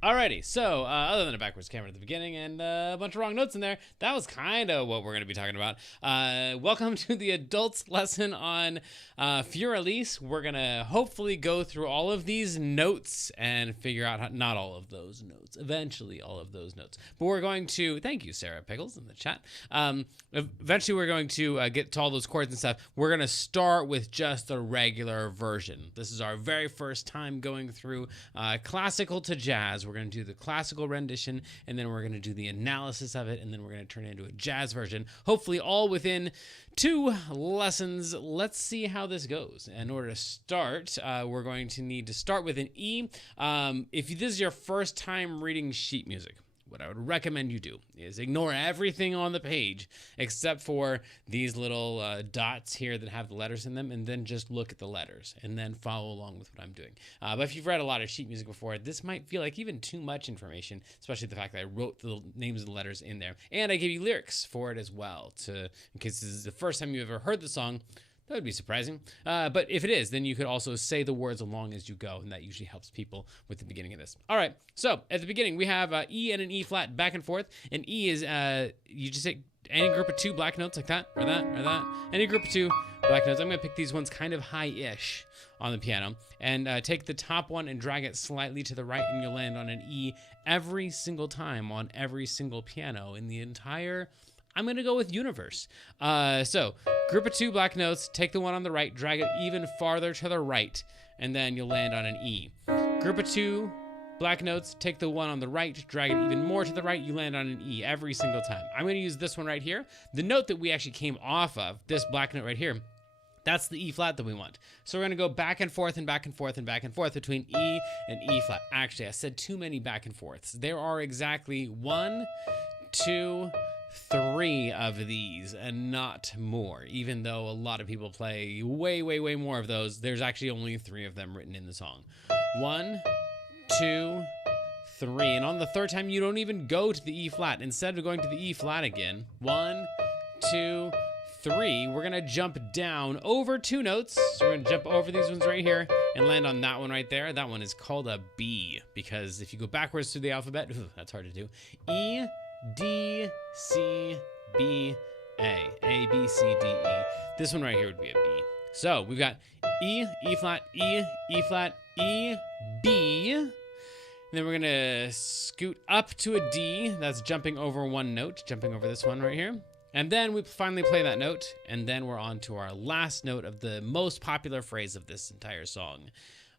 Alrighty, so other than a backwards camera at the beginning and a bunch of wrong notes in there, that was kind of what we're going to be talking about. Welcome to the adults lesson on Elise. We're going to hopefully go through all of these notes and figure out how, not all of those notes, eventually all of those notes. But we're going to, thank you, Sarah Pickles in the chat. Eventually we're going to get to all those chords and stuff. We're going to start with just the regular version. This is our very first time going through classical to jazz. We're going to do the classical rendition, and then we're going to do the analysis of it, and then we're going to turn it into a jazz version, hopefully all within 2 lessons. Let's see how this goes. In order to start, we're going to need to start with an E. If this is your first time reading sheet music, what I would recommend you do is ignore everything on the page except for these little dots here that have the letters in them, and then just look at the letters and then follow along with what I'm doing. But if you've read a lot of sheet music before, this might feel like even too much information, especially the fact that I wrote the names of the letters in there. And I gave you lyrics for it as well, in case this is the first time you've ever heard the song. That would be surprising. But if it is, then you could also say the words along as you go, and that usually helps people with the beginning of this. All right, so at the beginning, we have E and an E flat back and forth. And E is, you just take any group of 2 black notes like that, or that, or that. Any group of 2 black notes. I'm going to pick these ones kind of high-ish on the piano. And take the top one and drag it slightly to the right, and you'll land on an E every single time on every single piano in the entire... I'm going to go with universe. So group of 2 black notes, take the one on the right, drag it even farther to the right, and then you'll land on an E. Group of 2 black notes, take the one on the right, drag it even more to the right, you land on an E every single time. I'm going to use this one right here. The note that we actually came off of, this black note right here, that's the E flat that we want. So we're going to go back and forth and back and forth and back and forth between E and E flat. Actually, I said too many back and forths. There are exactly 1, 2, 3 of these and not more. Even though a lot of people play way more of those, there's actually only 3 of them written in the song. 1, 2, 3. And on the third time, you don't even go to the E flat. Instead of going to the E flat again, 1, 2, 3, we're gonna jump down over 2 notes. So we're gonna jump over these ones right here and land on that one right there. That one is called a B, because if you go backwards through the alphabet, that's hard to do. E, D, C, B, A. A, B, C, D, E. This one right here would be a B. So we've got E, E flat, E, E flat, E, B. And then we're gonna scoot up to a D. That's jumping over 1 note, jumping over this one right here. And then we finally play that note, and then we're on to our last note of the most popular phrase of this entire song.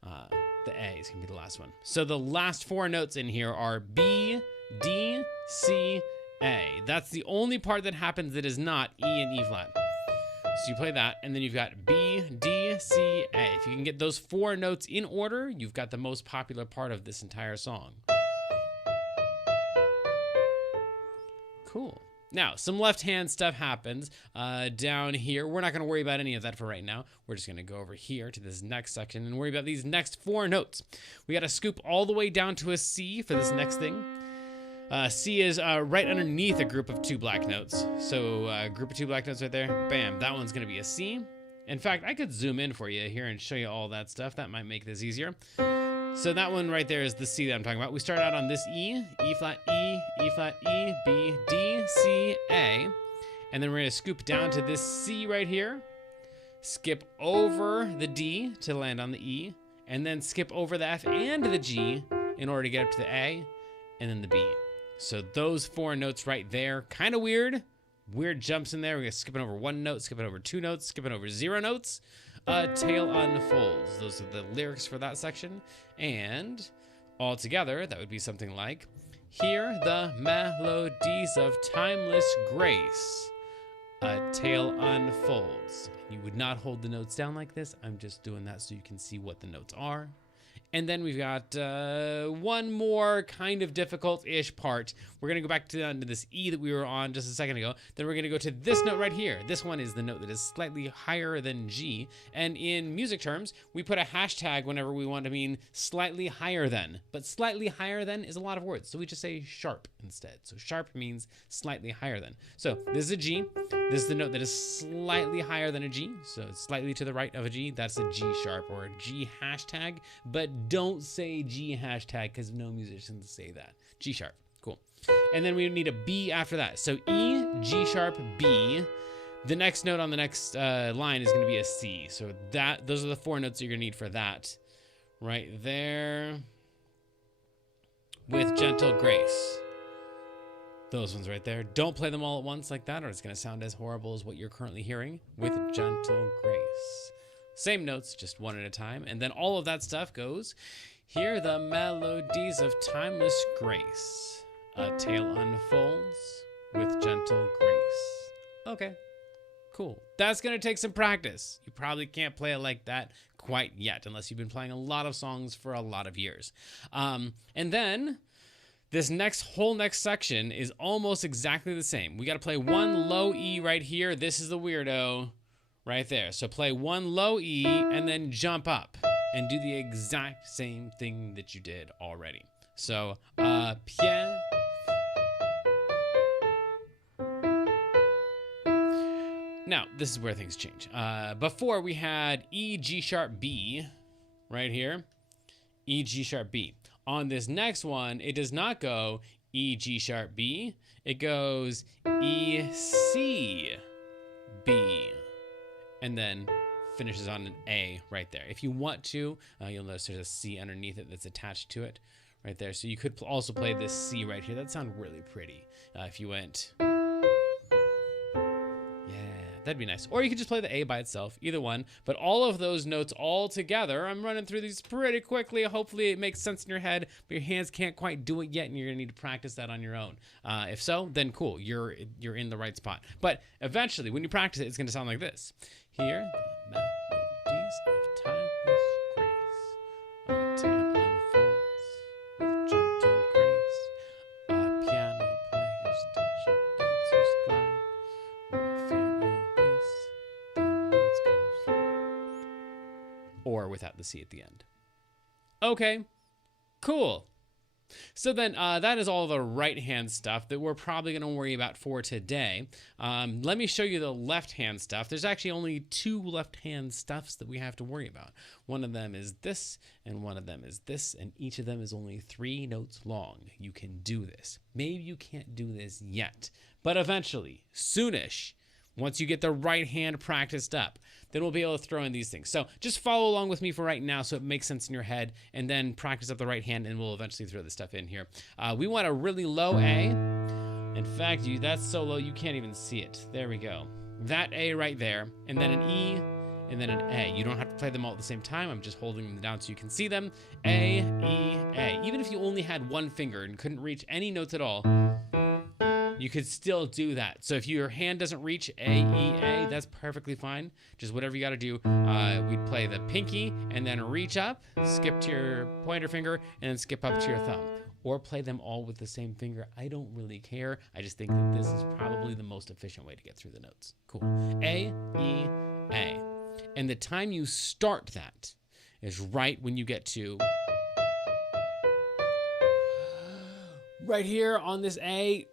The A is gonna be the last one. So the last 4 notes in here are B, D, C, A. That's the only part that happens that is not E and E flat. So you play that, and then you've got B, D, C, A. If you can get those 4 notes in order, you've got the most popular part of this entire song. Cool. Now, some left-hand stuff happens down here. We're not going to worry about any of that for right now. We're just going to go over here to this next section and worry about these next 4 notes. We got to scoop all the way down to a C for this next thing. C is right underneath a group of 2 black notes. So group of 2 black notes right there. Bam, that one's going to be a C. In fact, I could zoom in for you here and show you all that stuff. That might make this easier. So that one right there is the C that I'm talking about. We start out on this E, E flat, E, E flat, E, B, D, C, A. And then we're going to scoop down to this C right here. Skip over the D to land on the E. And then skip over the F and the G in order to get up to the A. And then the B. So those 4 notes right there, kind of weird. Weird jumps in there. We're skipping over 1 note, skipping over 2 notes, skipping over 0 notes. Tale unfolds. Those are the lyrics for that section. And all together, that would be something like, hear the melodies of timeless grace. A tale unfolds. You would not hold the notes down like this. I'm just doing that so you can see what the notes are. And then we've got 1 more kind of difficult-ish part. We're going to go back to this E that we were on just a second ago. Then we're going to go to this note right here. This one is the note that is slightly higher than G. And in music terms, we put a hashtag whenever we want to mean slightly higher than. But slightly higher than is a lot of words, so we just say sharp instead. So sharp means slightly higher than. So this is a G. This is the note that is slightly higher than a G. So it's slightly to the right of a G. That's a G sharp or a G hashtag. But don't say G hashtag because no musicians say that. G sharp. Cool. And then we need a B after that. So E, G sharp, B. The next note on the next line is going to be a C. So those are the 4 notes you're going to need for that. Right there. With gentle grace. Those ones right there. Don't play them all at once like that, or it's going to sound as horrible as what you're currently hearing. With gentle grace. Same notes, just one at a time. And then all of that stuff goes, hear the melodies of timeless grace. A tale unfolds with gentle grace. Okay, cool. That's going to take some practice. You probably can't play it like that quite yet, unless you've been playing a lot of songs for a lot of years. And then this whole next section is almost exactly the same. We got to play one low E right here. This is the weirdo right there. So play one low E and then jump up and do the exact same thing that you did already. So, pied. Now, this is where things change. Before we had E, G sharp, B right here. E, G sharp, B. On this next one, it does not go E, G sharp, B. It goes E, C, B. And then finishes on an A right there. If you want to, you'll notice there's a C underneath it that's attached to it right there. So you could also play this C right here. That sounds really pretty. If you went... That'd be nice. Or you could just play the A by itself, either one. But all of those notes all together, I'm running through these pretty quickly. Hopefully it makes sense in your head, but your hands can't quite do it yet, and you're gonna need to practice that on your own. If so, then cool, you're in the right spot. But eventually, when you practice it, it's gonna sound like this. Hear the melodies of timeless grace. A tale unfolds with gentle grace. A piano player's touch, a dancer's glide. Or without the C at the end. Okay, cool. So then that is all the right hand stuff that we're probably going to worry about for today. Let me show you the left hand stuff. There's actually only 2 left hand stuffs that we have to worry about. One of them is this, and one of them is this, and each of them is only 3 notes long. You can do this. Maybe you can't do this yet, but eventually, soonish, once you get the right hand practiced up, then we'll be able to throw in these things. So just follow along with me for right now so it makes sense in your head, and then practice up the right hand, and we'll eventually throw this stuff in here. We want a really low A. In fact, that's so low you can't even see it. There we go. That A right there, and then an E, and then an A. You don't have to play them all at the same time. I'm just holding them down so you can see them. A, E, A. Even if you only had one finger and couldn't reach any notes at all, you could still do that. So if your hand doesn't reach A, E, A, that's perfectly fine. Just whatever you got to do. We'd play the pinky and then reach up, skip to your pointer finger, and then skip up to your thumb. Or play them all with the same finger. I don't really care. I just think that this is probably the most efficient way to get through the notes. Cool. A, E, A. And the time you start that is right when you get to... right here on this A.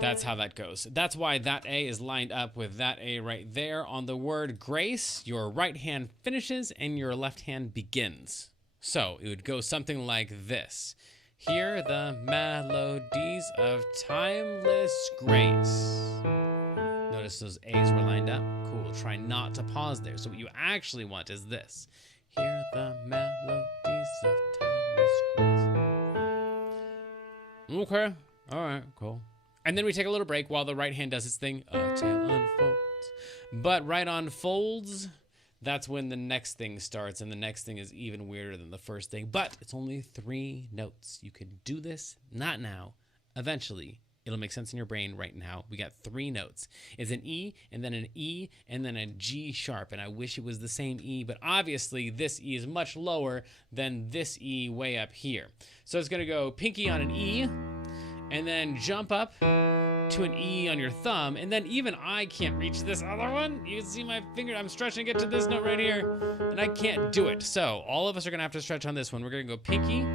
That's how that goes. That's why that A is lined up with that A right there. On the word grace, your right hand finishes and your left hand begins. So it would go something like this. Hear the melodies of timeless grace. Notice those A's were lined up. Cool. Try not to pause there. So what you actually want is this. Hear the melodies of timeless grace. Okay. All right. Cool. And then we take a little break while the right hand does its thing. A tale unfolds. But right on folds, that's when the next thing starts. And the next thing is even weirder than the first thing. But it's only 3 notes. You can do this. Not now. Eventually. It'll make sense in your brain right now. We got 3 notes. It's an E, and then an E, and then a G sharp. And I wish it was the same E, but obviously this E is much lower than this E way up here. So it's going to go pinky on an E, and then jump up to an E on your thumb, and then even I can't reach this other one. You can see my finger, I'm stretching to get to this note right here, and I can't do it. So all of us are gonna have to stretch on this one. We're gonna go pinky,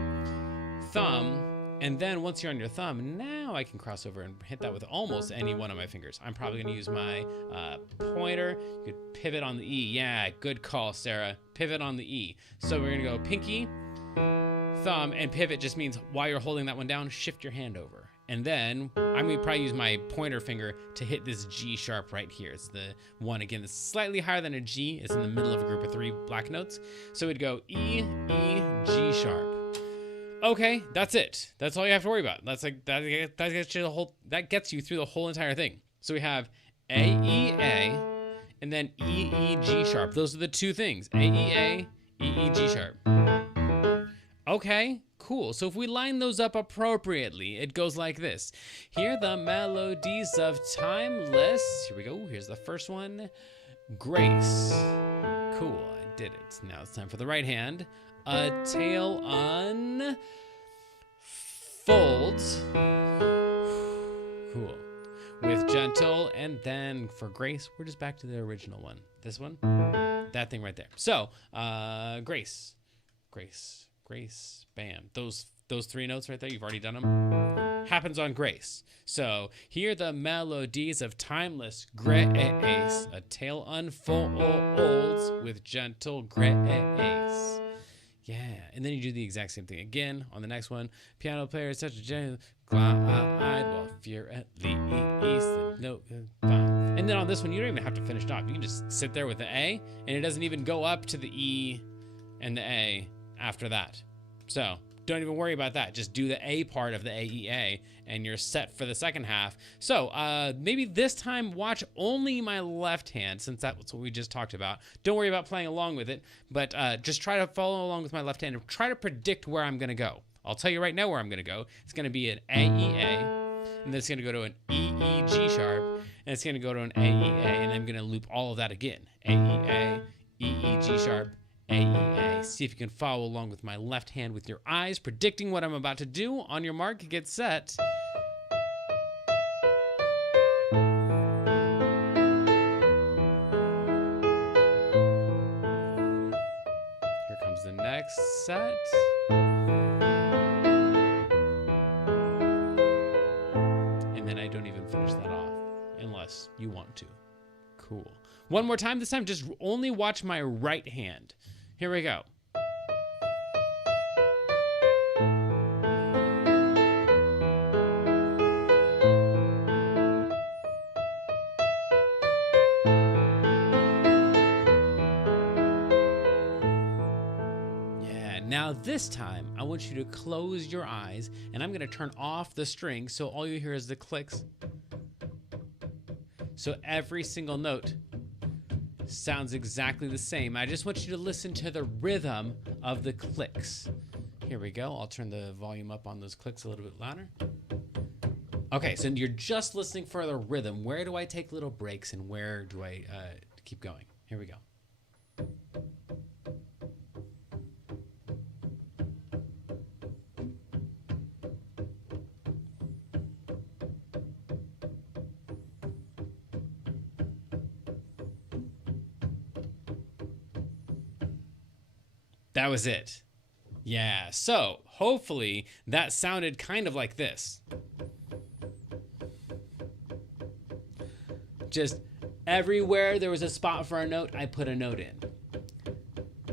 thumb, And then once you're on your thumb, now I can cross over and hit that with almost any one of my fingers. I'm probably gonna use my pointer. You could pivot on the E. Yeah, good call, Sarah. Pivot on the E. So we're gonna go pinky, thumb, and pivot just means while you're holding that one down, shift your hand over. And then I'm gonna probably use my pointer finger to hit this G sharp right here. It's the one, again, that's slightly higher than a G. It's in the middle of a group of 3 black notes. So we'd go E, E, G sharp. Okay, that's it. That's all you have to worry about. That's like that gets you the whole, that gets you through the whole entire thing. So we have A, E, A, and then E, E, G sharp. Those are the 2 things. A, E, A, E, E, G sharp. Okay, cool. So if we line those up appropriately, it goes like this. Hear the melodies of timeless. Here we go. Here's the first one. Grace. Cool, I did it. Now it's time for the right hand. A tail unfolds. Cool. With gentle, and then for grace, we're just back to the original one. This one, that thing right there. So, grace, grace, grace, bam. Those 3 notes right there, you've already done them. Happens on grace. So, hear the melodies of timeless grace. A tale unfolds with gentle grace. Yeah, and then you do the exact same thing again on the next one. Piano player is such a gentle glide while fear at least the note. And then on this one, you don't even have to finish it off. You can just sit there with the A, and it doesn't even go up to the E and the A after that. So don't even worry about that. Just do the A part of the AEA, and you're set for the second half. So maybe this time watch only my left hand, since that's what we just talked about. Don't worry about playing along with it, but just try to follow along with my left hand and try to predict where I'm gonna go. I'll tell you right now where I'm gonna go. It's gonna be an AEA, and then it's gonna go to an EEG sharp, and it's gonna go to an AEA, and I'm gonna loop all of that again. AEA, EEG sharp, AEA. See if you can follow along with my left hand with your eyes, predicting what I'm about to do. On your mark, get set. Here comes the next set. And then I don't even finish that off, unless you want to. Cool. One more time. This time, just only watch my right hand. Here we go. Yeah, now this time, I want you to close your eyes, and I'm gonna turn off the string so all you hear is the clicks. So every single note sounds exactly the same. I just want you to listen to the rhythm of the clicks. Here we go. I'll turn the volume up on those clicks a little bit louder. Okay, so you're just listening for the rhythm. Where do I take little breaks and where do I keep going? Here we go. That was it. Yeah, so hopefully that sounded kind of like this. Just everywhere there was a spot for a note, I put a note in.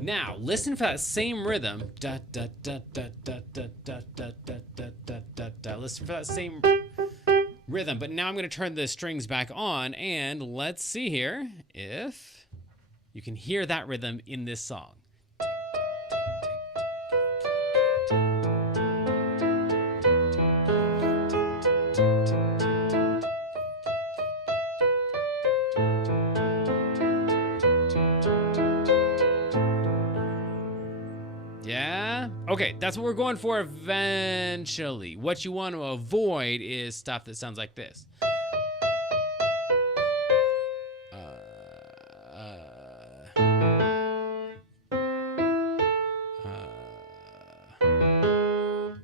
Now, listen for that same rhythm. Da, da, da, da, da, da, da, da, da, da, da, da, da. Listen for that same rhythm, but now I'm going to turn the strings back on, and let's see here if you can hear that rhythm in this song. Yeah? Okay, that's what we're going for eventually. What you want to avoid is stuff that sounds like this.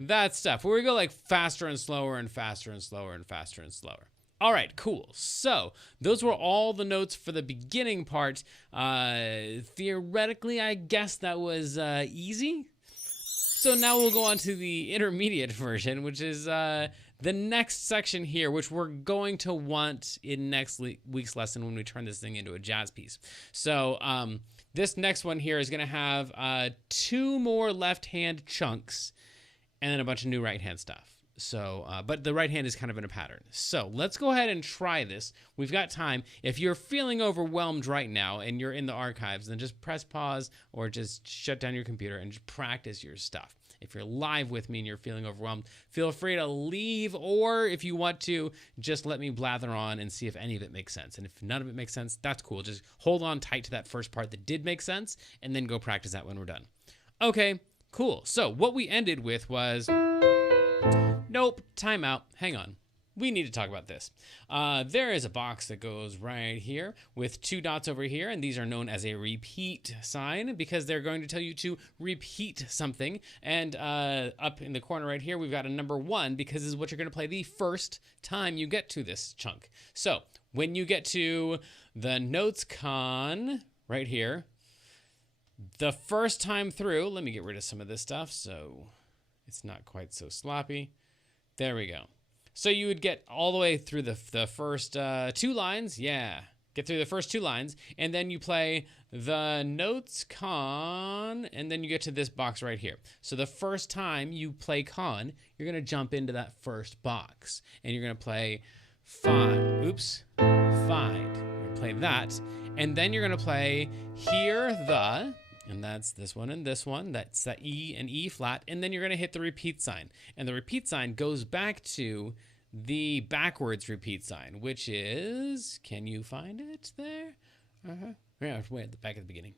That stuff, where we go like faster and slower and faster and slower and faster and slower. All right, cool. So those were all the notes for the beginning part. Theoretically, I guess that was easy. So now we'll go on to the intermediate version, which is the next section here, which we're going to want in next week's lesson when we turn this thing into a jazz piece. So this next one here is going to have 2 more left hand chunks and then a bunch of new right hand stuff. So, but the right hand is kind of in a pattern. So let's go ahead and try this. We've got time. If you're feeling overwhelmed right now and you're in the archives, then just press pause or just shut down your computer and just practice your stuff. If you're live with me and you're feeling overwhelmed, feel free to leave, or if you want to, just let me blather on and see if any of it makes sense. And if none of it makes sense, that's cool. Just hold on tight to that first part that did make sense and then go practice that when we're done. Okay, cool. So what we ended with was... Nope, timeout. Hang on. We need to talk about this. There is a box that goes right here with 2 dots over here, and these are known as a repeat sign because they're going to tell you to repeat something. And up in the corner right here, we've got a number 1 because this is what you're going to play the first time you get to this chunk. So when you get to the notes con right here, the first time through, let me get rid of some of this stuff so it's not quite so sloppy. There we go. So you would get all the way through the first 2 lines. Yeah. Get through the first 2 lines. And then you play the notes con. And then you get to this box right here. So the first time you play con, you're going to jump into that first box. And you're going to play find. Oops. Find. You're going to play that. And then you're going to play hear the... And that's this one and this one. That's that E and E flat. And then you're going to hit the repeat sign. And the repeat sign goes back to the backwards repeat sign, which is... Can you find it there? Yeah, way at the back at the beginning.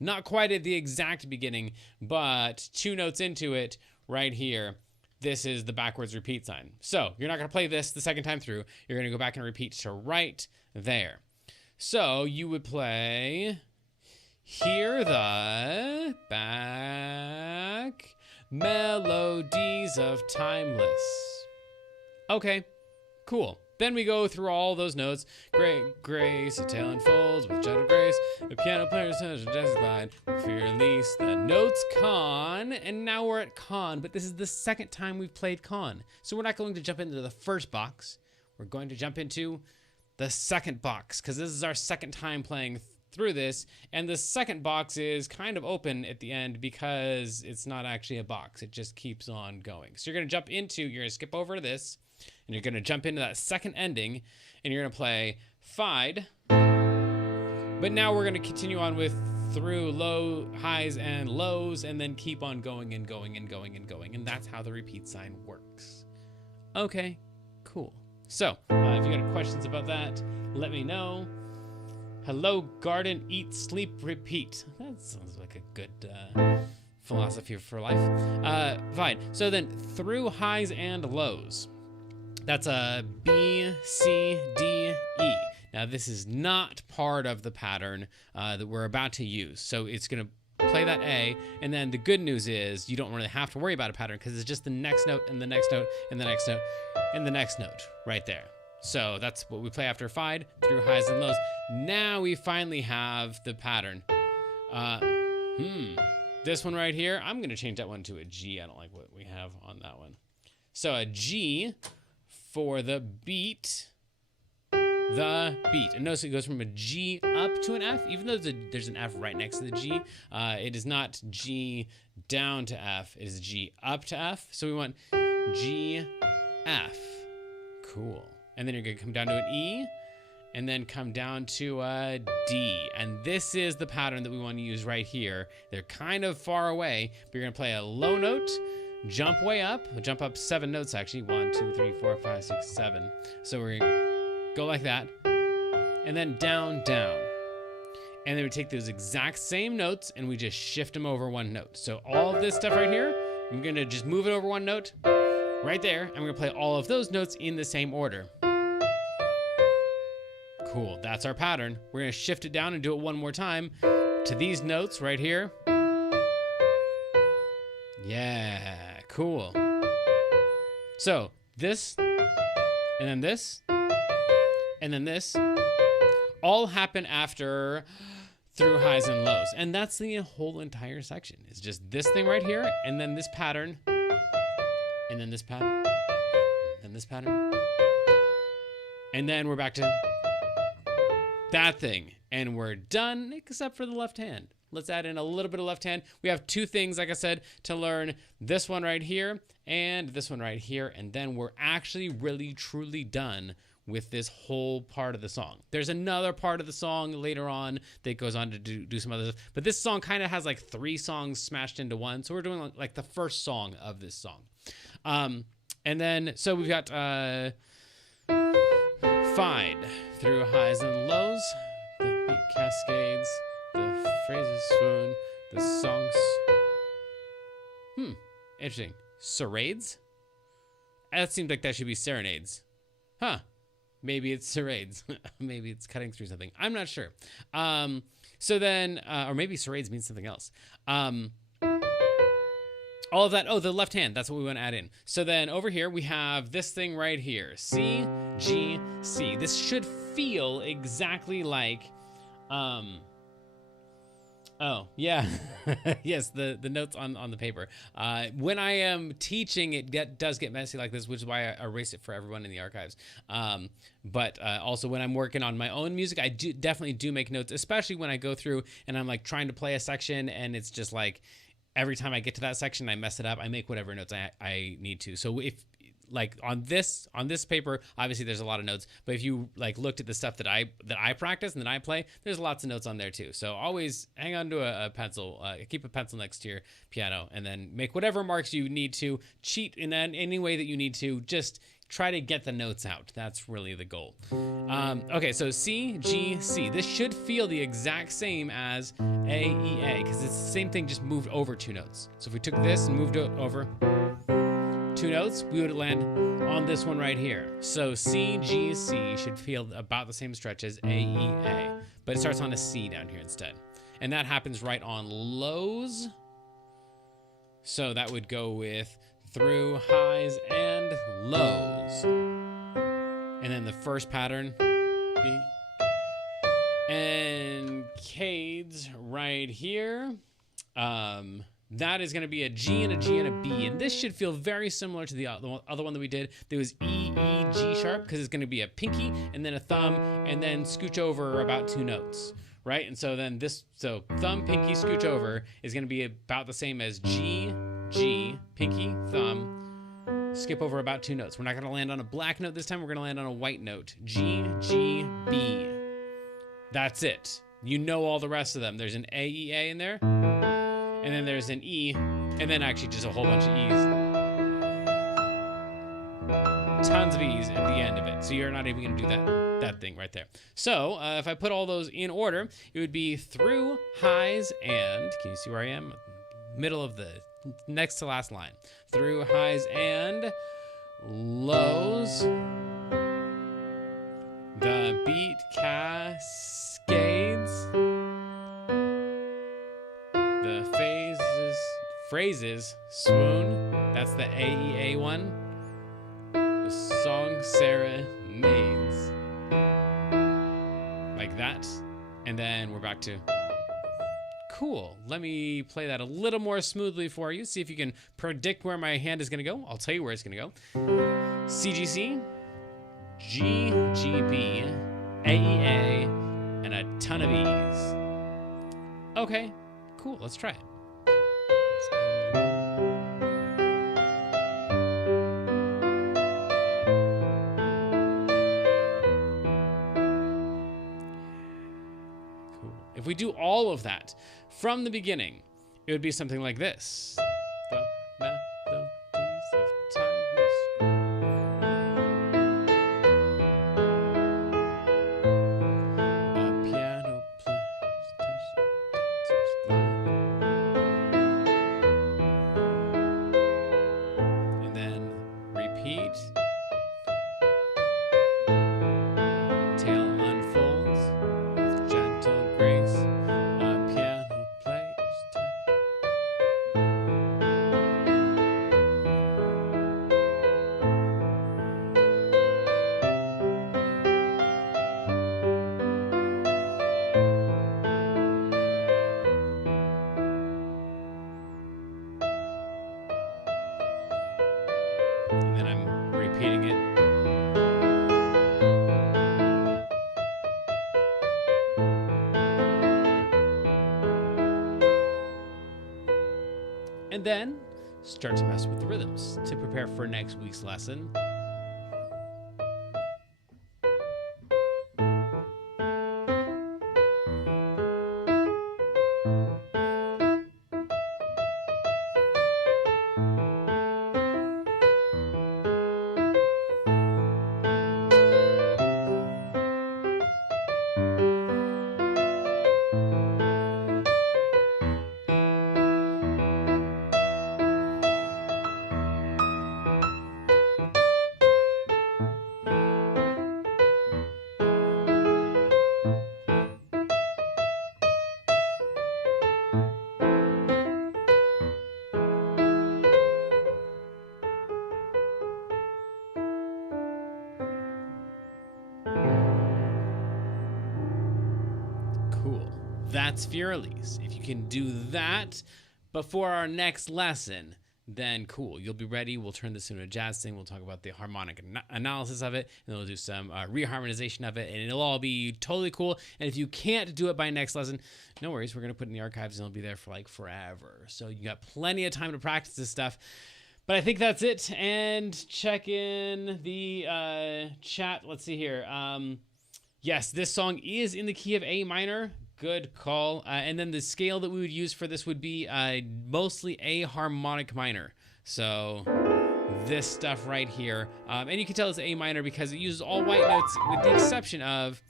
Not quite at the exact beginning, but 2 notes into it right here. This is the backwards repeat sign. So you're not going to play this the second time through. You're going to go back and repeat to right there. So you would play... Hear the back melodies of timeless. Okay, cool. Then we go through all those notes. Great grace, a tale unfolds with gentle grace. The piano player says a jazz glide. Fear Elise, the notes con. And now we're at con, but this is the second time we've played con. So we're not going to jump into the first box. We're going to jump into the second box because this is our second time playing through this, and the second box is kind of open at the end because it's not actually a box. It just keeps on going. So you're going to jump into, you're going to skip over this, and you're going to jump into that second ending, and you're going to play Fide. But now we're going to continue on with through low, highs, and lows, and then keep on going and going and going and going, and that's how the repeat sign works. Okay, cool. So, if you got questions about that, let me know. Hello, garden, eat, sleep, repeat. That sounds like a good philosophy for life. Fine. So then, through highs and lows. That's a B, C, D, E. Now, this is not part of the pattern that we're about to use. So it's going to play that A, and then the good news is you don't really have to worry about a pattern because it's just the next note and the next note and the next note and the next note right there. So that's what we play after Fide, through highs and lows. Now we finally have the pattern. This one right here, I'm going to change that one to a G. I don't like what we have on that one. So a G for the beat. The beat. And notice it goes from a G up to an F, even though there's an F right next to the G. It is not G down to F. It is G up to F. So we want G, F. Cool. And then you're going to come down to an E, and then come down to a D. And this is the pattern that we want to use right here. They're kind of far away, but you're going to play a low note, jump way up, jump up 7 notes actually. 1, 2, 3, 4, 5, 6, 7. So we're going to go like that, and then down, down. And then we take those exact same notes, and we just shift them over 1 note. So all of this stuff right here, I'm going to just move it over 1 note right there. And we're going to play all of those notes in the same order. Cool, that's our pattern. We're going to shift it down and do it 1 more time to these notes right here. Yeah, cool. So this, and then this, and then this, all happen after through highs and lows. And that's the whole entire section. It's just this thing right here, and then this pattern, and then this pattern, and this pattern. And then we're back to that thing. And we're done, except for the left hand. Let's add in a little bit of left hand. We have two things, like I said, to learn. This one right here and this one right here. And then we're actually really, truly done with this whole part of the song. There's another part of the song later on that goes on to do some other stuff. But this song kind of has like 3 songs smashed into one. So we're doing like the first song of this song. And then, so we've got fide through highs and lows. The beat cascades. The phrases swoon. The songs. Interesting. Serades? That seems like that should be serenades. Huh. Maybe it's serades. Maybe it's cutting through something. I'm not sure. So then, or maybe serades means something else. All of that. Oh, the left hand. That's what we want to add in. So then over here, we have this thing right here. C, G, C. This should feel exactly like, oh, yeah. Yes, the notes on the paper. When I am teaching, it does get messy like this, which is why I erase it for everyone in the archives. But also when I'm working on my own music, I definitely do make notes, especially when I go through and I'm like trying to play a section and it's just like every time I get to that section, I mess it up. I make whatever notes I need to. So if like on this paper, obviously there's a lot of notes, but if you like looked at the stuff that I practice and that I play, there's lots of notes on there too. So always hang on to a pencil, keep a pencil next to your piano, and then make whatever marks you need to. Cheat in any way that you need to. Just try to get the notes out. That's really the goal. Okay, so C, G, C. This should feel the exact same as A, E, A, because it's the same thing, just moved over 2 notes. So if we took this and moved it over 2 notes, we would land on this one right here. So C, G, C should feel about the same stretch as A, E, A, but it starts on a C down here instead. And that happens right on lows. So that would go with through highs and lows. And then the first pattern, B. And Cades right here. That is going to be a G and a G and a B. And this should feel very similar to the other one that we did. There was E, E, G sharp, because it's going to be a pinky and then a thumb and then scooch over about 2 notes, right? And so then so thumb, pinky, scooch over is going to be about the same as G, G, pinky, thumb, skip over about 2 notes. We're not going to land on a black note this time. We're going to land on a white note. G, G, B. That's it. You know all the rest of them. There's an A, E, A in there. And then there's an E, and then actually just a whole bunch of E's. Tons of E's at the end of it. So you're not even going to do that thing right there. So if I put all those in order, it would be through highs and, can you see where I am? Middle of the next to last line. Through highs and lows. The beat cascades. The phrases swoon. That's the AEA one. The song serenades. Like that. And then we're back to cool. Let me play that a little more smoothly for you. See if you can predict where my hand is going to go. I'll tell you where it's going to go. CGC, GGB, AEA, and a ton of E's. Okay, cool. Let's try it. If we do all of that from the beginning, it would be something like this. The melodies of timeless a piano plays, dancers glide. And then repeat. Tail unfolds with gentle grace. A piano player's touch. and then I'm repeating it. And then start to mess with the rhythms to prepare for next week's lesson. Cool. That's for Elise. If you can do that before our next lesson, then cool. You'll be ready. We'll turn this into a jazz thing. We'll talk about the harmonic analysis of it, and then we'll do some reharmonization of it, and it'll all be totally cool. And if you can't do it by next lesson, no worries. We're going to put it in the archives, and it'll be there for like forever. So you got plenty of time to practice this stuff. But I think that's it. And check in the chat. Let's see here. Yes, this song is in the key of A minor. Good call. And then the scale that we would use for this would be mostly A harmonic minor. So this stuff right here. And you can tell it's A minor because it uses all white notes with the exception of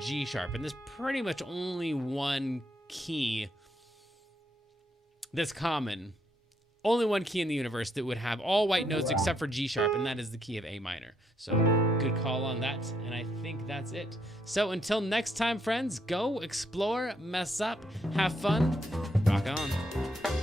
G sharp. And there's pretty much only one key that's common. Only one key in the universe that would have all white notes except for G sharp, and that is the key of A minor. So good call on that, and I think that's it. So until next time, friends, go explore, mess up, have fun, rock on.